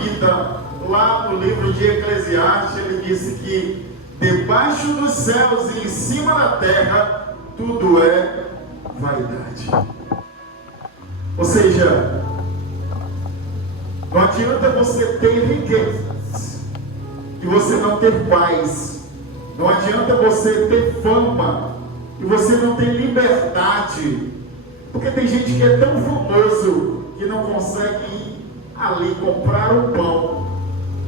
vida. Lá no livro de Eclesiastes, ele disse que debaixo dos céus e em cima da terra, tudo é vaidade. Ou seja, não adianta você ter riquezas e você não ter paz. Não adianta você ter fama e você não ter liberdade. Porque tem gente que é tão famoso que não consegue ir ali comprar um pão,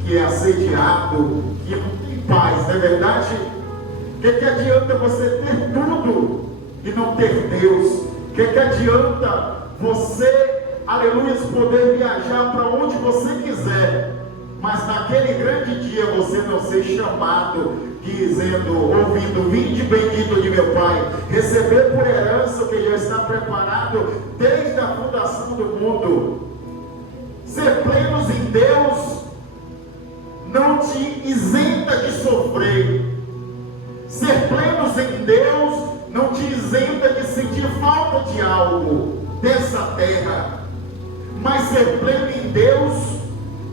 que é assediado, que não tem paz, não é verdade? O que adianta você ter tudo e não ter Deus? O que adianta você, aleluia, poder viajar para onde você quiser, mas naquele grande dia você não ser chamado, dizendo, ouvindo, vinde bendito de meu Pai, receber por herança o que já está preparado desde a fundação do mundo. Ser plenos em Deus não te isenta de sofrer. Ser plenos em Deus não te isenta de sentir falta de algo dessa terra. Mas ser pleno em Deus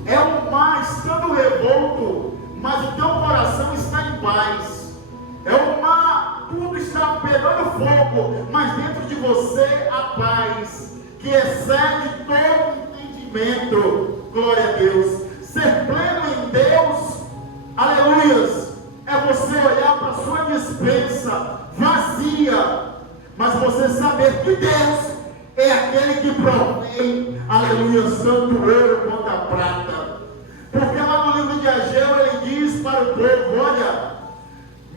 é um mar estando revolto, mas o teu coração está em paz. É um mar, tudo está pegando fogo, mas dentro de você a paz, que excede todo entendimento. Glória a Deus. Ser pleno em Deus, aleluias, é você olhar para a sua despensa vazia, mas você saber que Deus é aquele que provém, aleluia, tanto ouro quanto a prata. Porque lá no livro de Ageu ele diz para o povo, olha,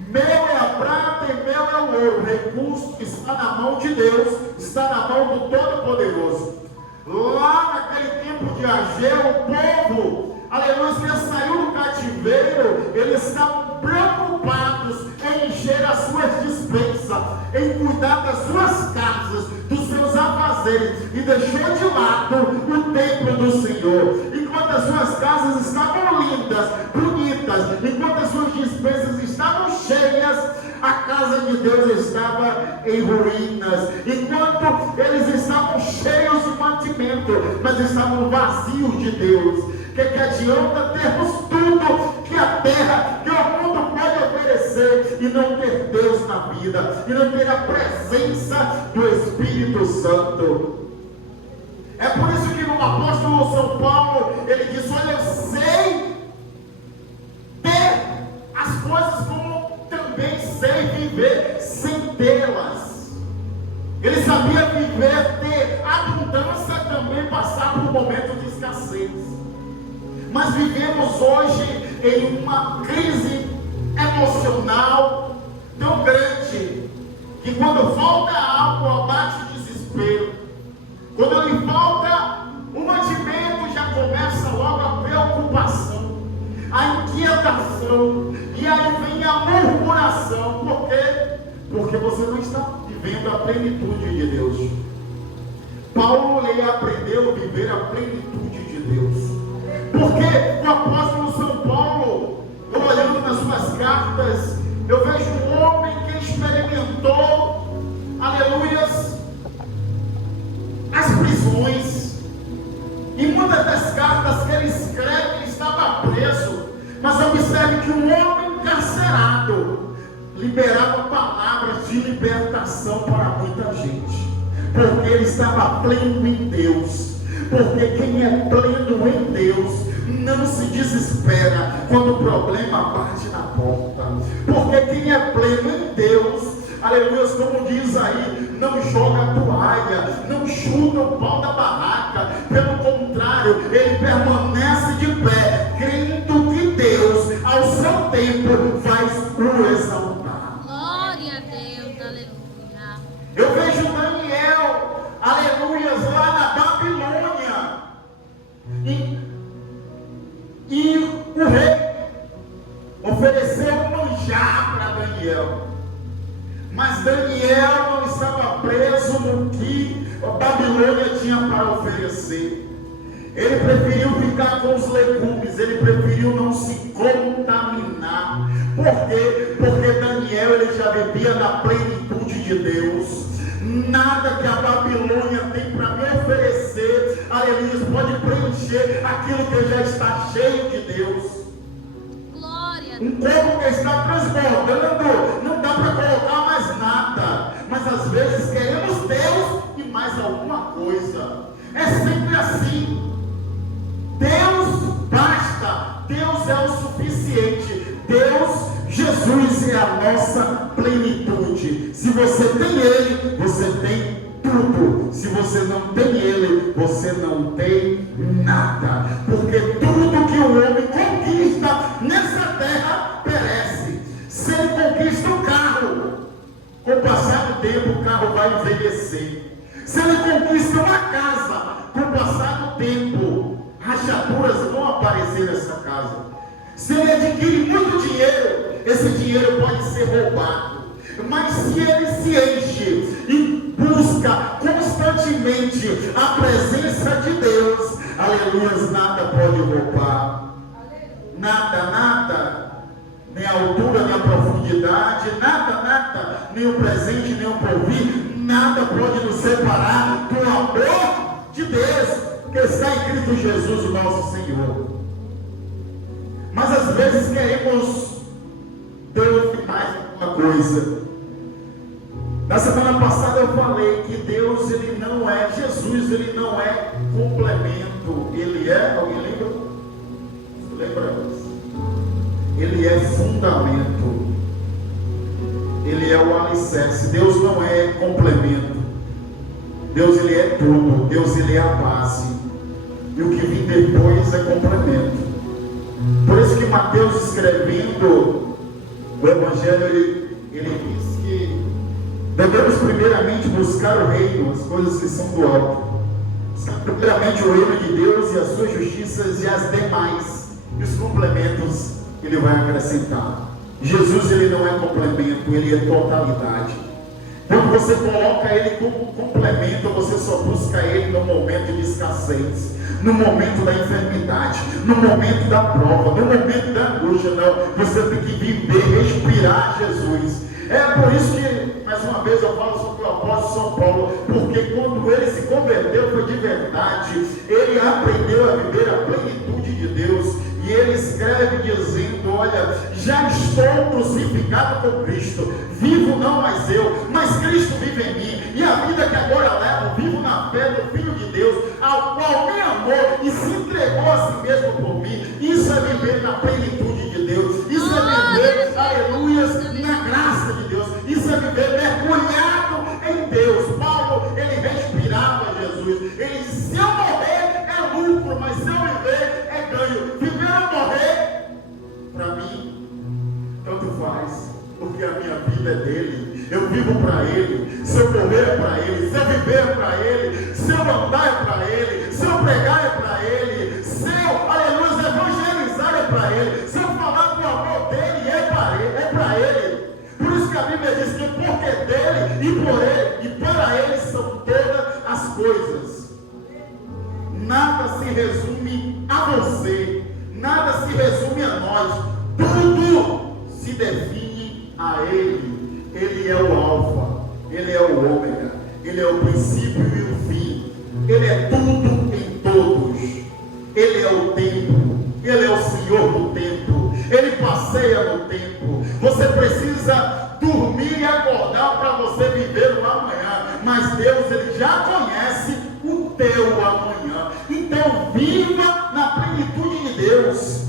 meu é a prata e meu é o ouro, o recurso está na mão de Deus, está na mão do Todo-Poderoso. Lá naquele tempo de Ageu, o povo, aleluia, que saiu do cativeiro, eles estavam preocupados em encher as suas despensas, em cuidar das suas casas, dos seus afazeres, e deixou de lado o templo do Senhor. Enquanto as suas casas estavam lindas, bonitas, enquanto as suas despensas estavam cheias, a casa de Deus estava em ruínas. Enquanto eles estavam cheios de mantimento, mas estavam vazios de Deus. Que adianta termos tudo que a terra, que o mundo pode oferecer e não ter Deus na vida, e não ter a presença do Espírito Santo? É por isso que no apóstolo São Paulo ele diz, olha, eu sei ter as coisas como também sei viver sem tê-las. Ele sabia viver, ter abundância, também passar por momentos de escassez. Mas vivemos hoje em uma crise emocional tão grande, que quando falta algo, abate o desespero. Quando lhe falta um mantimento, já começa logo a preocupação, a inquietação, e aí vem a murmuração. Por quê? Porque você não está vivendo a plenitude de Deus. Paulo, ele aprendeu a viver a plenitude de Deus. Porque o apóstolo São Paulo, olhando nas suas cartas, eu vejo um homem que experimentou, aleluias, as prisões. E muitas das cartas que ele escreve, ele estava preso. Mas observe que um homem encarcerado liberava palavras de libertação para muita gente. Porque ele estava pleno em Deus. Porque quem é pleno em Deus não se desespera quando o problema bate na porta. Porque quem é pleno em Deus, aleluia, como diz aí, não joga a toalha, não chuta o pau da barraca. Pelo contrário, ele permanece de pé, crendo que Deus, ao seu tempo, vai o exaltar. Glória a Deus, aleluia. Eu vejo Daniel, aleluia, lá na Babilônia. E o rei ofereceu um manjar para Daniel. Mas Daniel não estava preso no que a Babilônia tinha para oferecer. Ele preferiu ficar com os legumes, ele preferiu não se contaminar. Por quê? Porque Daniel, ele já bebia da plenitude de Deus. Nada que a Babilônia tem para me oferecer, aleluia, pode preencher encher aquilo que já está cheio de Deus. Glória. Um corpo que está transbordando, não dá para colocar mais nada, mas às vezes queremos Deus e mais alguma coisa. É sempre assim. Deus basta, Deus é o suficiente, Deus, Jesus é a nossa plenitude. Se você tem Ele, você tem tudo. Se você não tem Ele, você não tem nada, porque tudo que o homem conquista nessa terra perece. Se ele conquista um carro, com o passar do tempo o carro vai envelhecer. Se ele conquista uma casa, com o passar do tempo rachaduras vão aparecer nessa casa. Se ele adquire muito dinheiro, esse dinheiro pode ser roubado. Mas se ele se enche e busca constantemente a presença de Deus, aleluia, nada pode roubar. Nada, nem a altura, nem a profundidade, nada, nem o presente, nem o porvir, nada pode nos separar do amor de Deus que está em Cristo Jesus, o nosso Senhor. Mas às vezes queremos Deus e mais alguma coisa. Na semana passada eu falei que Deus, ele não é, Jesus, ele não é complemento. Ele é, alguém lembra? Você lembra disso? Ele é fundamento. Ele é o alicerce. Deus não é complemento. Deus, ele é tudo. Deus, ele é a base. E o que vem depois é complemento. Por isso que Mateus, escrevendo o Evangelho, ele diz que devemos primeiramente buscar o reino, as coisas que são do alto. Buscar primeiramente o reino de Deus e as suas justiças, e as demais, e os complementos ele vai acrescentar. Jesus, ele não é complemento, ele é totalidade. Quando você coloca ele como complemento, você só busca ele no momento de escassez, no momento da enfermidade, no momento da prova, no momento da angústia. Não, você tem que viver, respirar Jesus. É por isso que, mais uma vez, eu falo sobre o apóstolo São Paulo, porque quando ele se converteu foi de verdade, ele aprendeu a viver a plenitude de Deus. E ele escreve dizendo: olha, já estou crucificado com Cristo, vivo não mais eu, mas Cristo vive em mim, e a vida que agora levo, vivo na fé do Filho de Deus, ao qual me amou e se entregou a si mesmo por mim. Isso é viver na plenitude de Deus, isso é viver, aleluias, na graça de Deus, isso é viver mergulhado em Deus. Paulo, ele respirava Jesus, ele disse: se eu morrer é lucro, mas se eu viver é ganho. Viver ou morrer, para mim, tanto faz, porque a minha vida é dele, eu vivo para ele. Se eu morrer é para ele, se eu viver é para ele, se eu andar é para ele, se eu pregar é para ele, se eu, aleluia, evangelizar é para ele, se eu falar do amor dele é para ele. Por isso que a Bíblia diz que porque dele e por ele e para ele são todas as coisas. Nada se resume a você, nada se resume a nós, tudo se define a Ele. Ele é o alfa, Ele é o ômega, Ele é o princípio e o fim, Ele é tudo em todos, Ele é o tempo, Ele é o Senhor do tempo, Ele passeia no tempo. Você precisa dormir e acordar para você viver o amanhã, mas Deus, Ele já conhece o teu amanhã. Então viva na plenitude de Deus,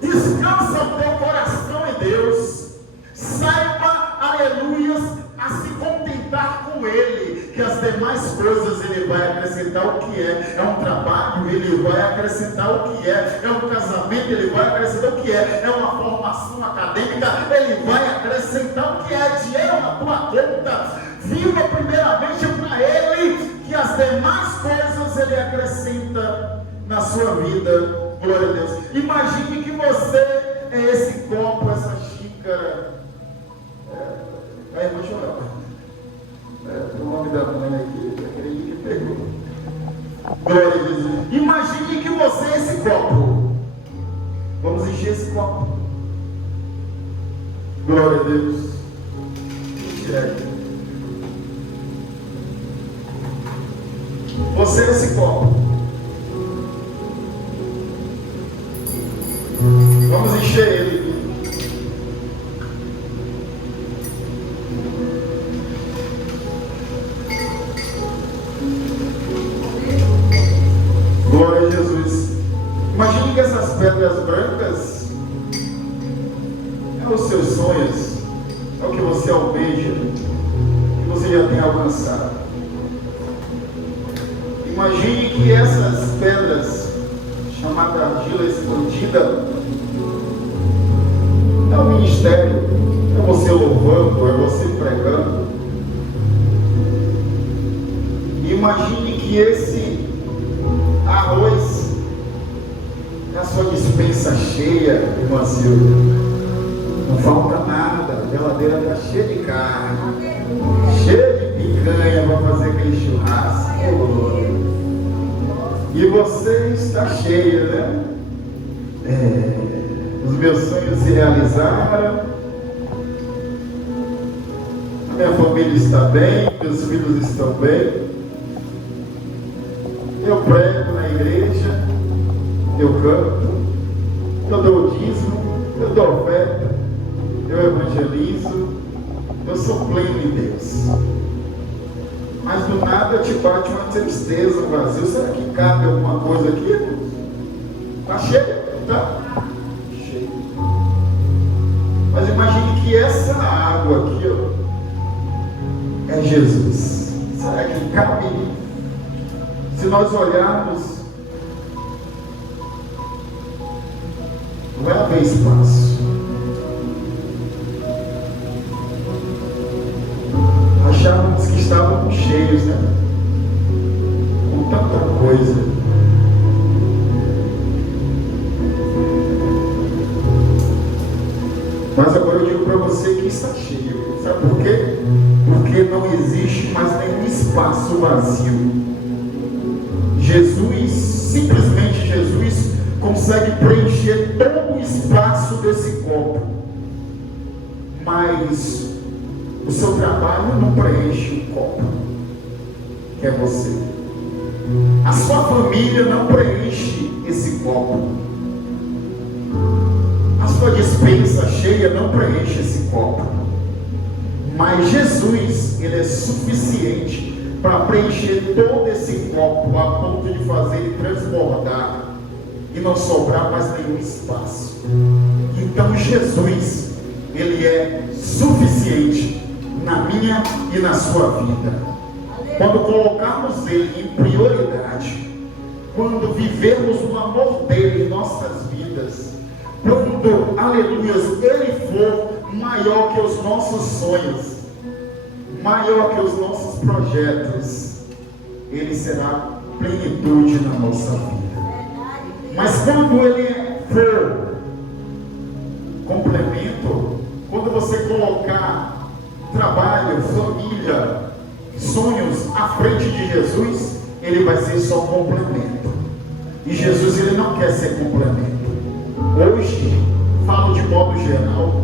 descansa o teu coração em Deus, saiba, aleluias, a se contentar com Ele, que as demais coisas Ele vai acrescentar o que é um trabalho, Ele vai acrescentar o que é um casamento, Ele vai acrescentar o que é uma formação acadêmica, Ele vai acrescentar o que é dinheiro na tua conta. Viva primeiramente para Ele, que as demais coisas Ele acrescenta na sua vida. Glória a Deus. Imagine que você é esse copo, essa xícara. Aí eu vou chorar. O nome da mãe aqui, eu acredito que pegou. Glória a Deus. Imagine que você é esse copo. Vamos encher esse copo. Glória a Deus. Você é esse copo. Vamos encher ele. Glória a Jesus. Imagine que essas pedras brancas é os seus sonhos, é o que você almeja, que você já tem alcançado. Imagine que essas pedras, chamada argila expandida, é o ministério, é você louvando, é você pregando. Imagine que esse arroz é a sua despensa cheia, irmã Silvia. Não falta nada, a geladeira está cheia de carne, cheia de picanha para fazer aquele churrasco. E você está cheio, né? Os meus sonhos se realizaram, a minha família está bem, meus filhos estão bem, eu prego na igreja, eu canto, eu dou dízimo, eu dou oferta, eu evangelizo, eu sou pleno em Deus. Mas do nada te bate uma tristeza, um vazio. Será que cabe alguma coisa aqui? Está cheio, tá? Cheio. Mas imagine que essa água aqui, ó, é Jesus. Será que cabe? Se nós olharmos, não vai haver espaço. Achávamos que estávamos cheios, né? Com tanta coisa. Mas agora eu digo para você que está cheio. Sabe por quê? Porque não existe mais nenhum espaço vazio. Jesus, simplesmente Jesus, consegue preencher todo o espaço desse copo. Mas o seu trabalho não preenche o copo, que é você. A sua família não preenche esse copo. A sua despensa cheia não preenche esse copo. Mas Jesus, Ele é suficiente para preencher todo esse copo, a ponto de fazer ele transbordar e não sobrar mais nenhum espaço. Então Jesus, Ele é suficiente na minha e na sua vida. Quando colocarmos Ele em prioridade, quando vivermos o amor dEle em nossas vidas, quando, aleluia, Ele for maior que os nossos sonhos, maior que os nossos projetos, Ele será plenitude na nossa vida. Mas quando Ele for complemento, quando você colocar trabalho, família, sonhos à frente de Jesus, Ele vai ser só complemento. E Jesus, Ele não quer ser complemento. Hoje, falo de modo geral,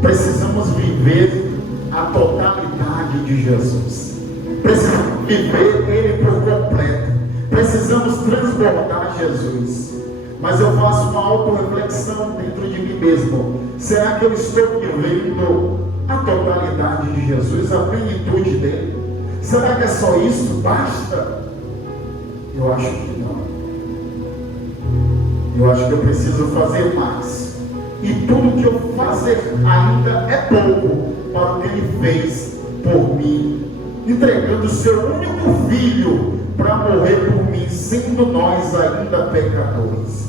precisamos viver a totalidade de Jesus. Precisamos viver Ele por completo. Precisamos transbordar Jesus. Mas eu faço uma auto-reflexão dentro de mim mesmo. Será que eu estou vivendo a totalidade de Jesus, a plenitude dele? Será que é só isso? Basta? Eu acho que não. Eu acho que eu preciso fazer mais. E tudo que eu fazer ainda é pouco para o que Ele fez por mim, entregando o seu único filho para morrer por mim, sendo nós ainda pecadores.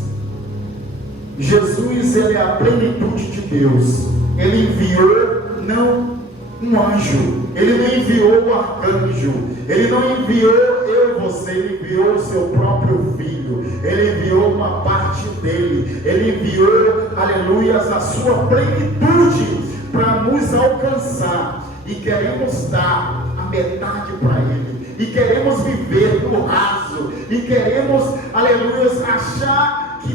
Jesus, Ele é a plenitude de Deus. Ele enviou não um anjo, Ele não enviou o arcanjo, Ele não enviou eu e você, Ele enviou o seu próprio filho, Ele enviou uma parte dele, Ele enviou, aleluia, a sua plenitude para nos alcançar. E queremos dar a metade para Ele, e queremos viver no raso, e queremos, aleluia, achar que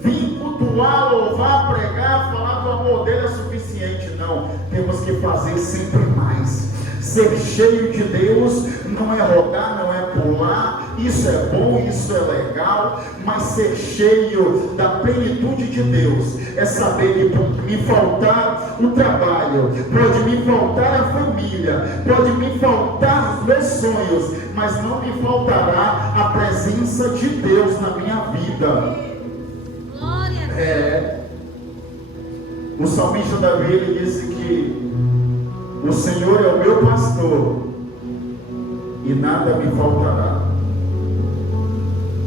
vir cultuar, louvar, pregar, falar do amor dele é suficiente. Não, temos que fazer sempre mais. Ser cheio de Deus não é rodar, não é pular isso é bom, isso é legal, mas ser cheio da plenitude de Deus é saber que pode me faltar o trabalho, pode me faltar a família, pode me faltar os meus sonhos, mas não me faltará a presença de Deus na minha vida. Glória a Deus. O salmista Davi, ele disse que o Senhor é o meu pastor e nada me faltará.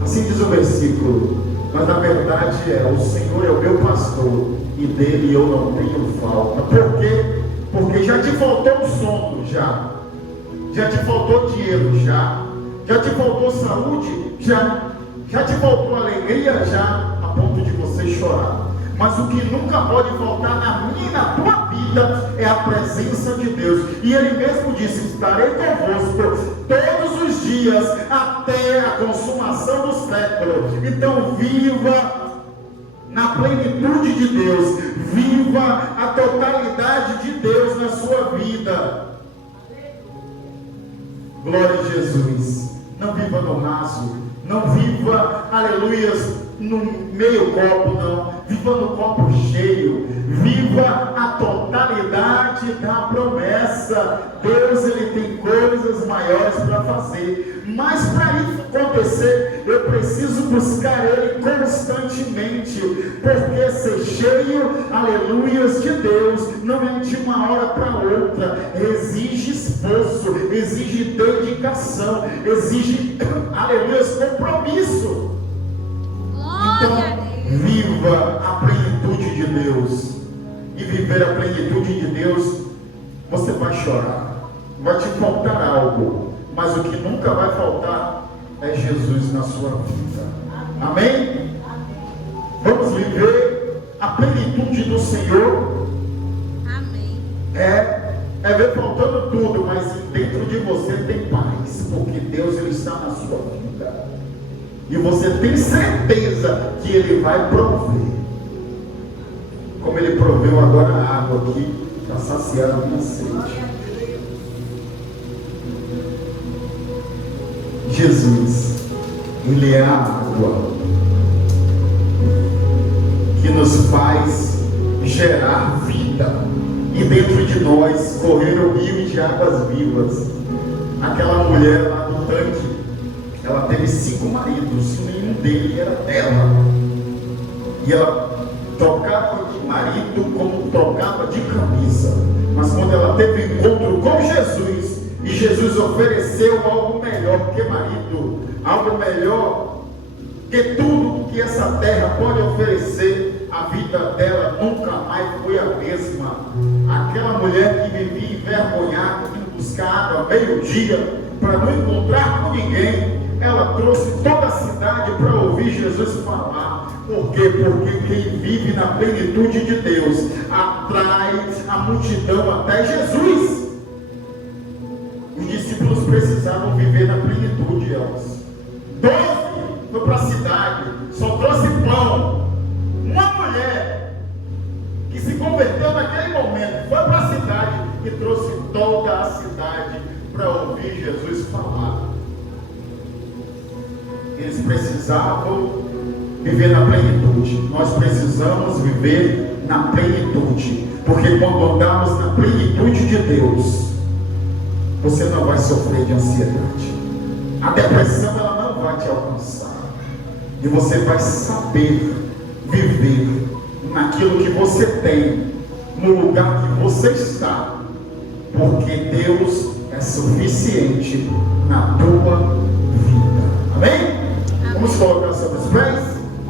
Assim diz o versículo, mas na verdade o Senhor é o meu pastor e dele eu não tenho falta. Por quê? Porque já te faltou o sono, já te faltou dinheiro, já te faltou saúde, já te faltou alegria, já a ponto de você chorar. Mas o que nunca pode faltar na minha e na tua vida é a presença de Deus. E Ele mesmo disse: estarei convosco todos os dias até a consumação do século. Então viva na plenitude de Deus, viva a totalidade de Deus na sua vida. Glória a Jesus. Não viva no raso, não viva, aleluias, no meio copo, não. Viva no copo cheio. Viva a totalidade da promessa. Deus, Ele tem coisas maiores para fazer. Mas para isso acontecer, eu preciso buscar Ele constantemente. Porque ser cheio, aleluias, de Deus não é de uma hora para outra. Exige esforço, exige dedicação, exige, aleluias, compromisso. Então, viva a plenitude de Deus. E viver a plenitude de Deus, você vai chorar, vai te faltar algo, mas o que nunca vai faltar é Jesus na sua vida. Amém? Vamos viver a plenitude do Senhor. Amém. É ver faltando tudo, mas dentro de você tem paz, porque Deus, Ele está na sua vida. E você tem certeza que Ele vai prover. Como Ele proveu agora a água aqui, para saciar a minha sede. Jesus, Ele é a água que nos faz gerar vida. E dentro de nós correr o rio de águas vivas. Aquela mulher lá no tanque, ela teve 5 maridos, e nenhum deles era dela. E ela trocava de marido como trocava de camisa. Mas quando ela teve um encontro com Jesus, e Jesus ofereceu algo melhor que marido, algo melhor que tudo que essa terra pode oferecer, a vida dela nunca mais foi a mesma. Aquela mulher que vivia envergonhada, indo buscar água meio-dia, para não encontrar com ninguém, ela trouxe toda a cidade para ouvir Jesus falar. Por quê? Porque quem vive na plenitude de Deus atrai a multidão até Jesus. Os discípulos precisavam viver na plenitude, elas. 12 foi para a cidade, só trouxe pão. Uma mulher que se converteu naquele momento foi para a cidade e trouxe toda a cidade para ouvir Jesus falar. Eles precisavam viver na plenitude. Nós precisamos viver na plenitude, porque quando andamos na plenitude de Deus, você não vai sofrer de ansiedade. A depressão, ela não vai te alcançar. E você vai saber viver naquilo que você tem, no lugar que você está, porque Deus é suficiente na tua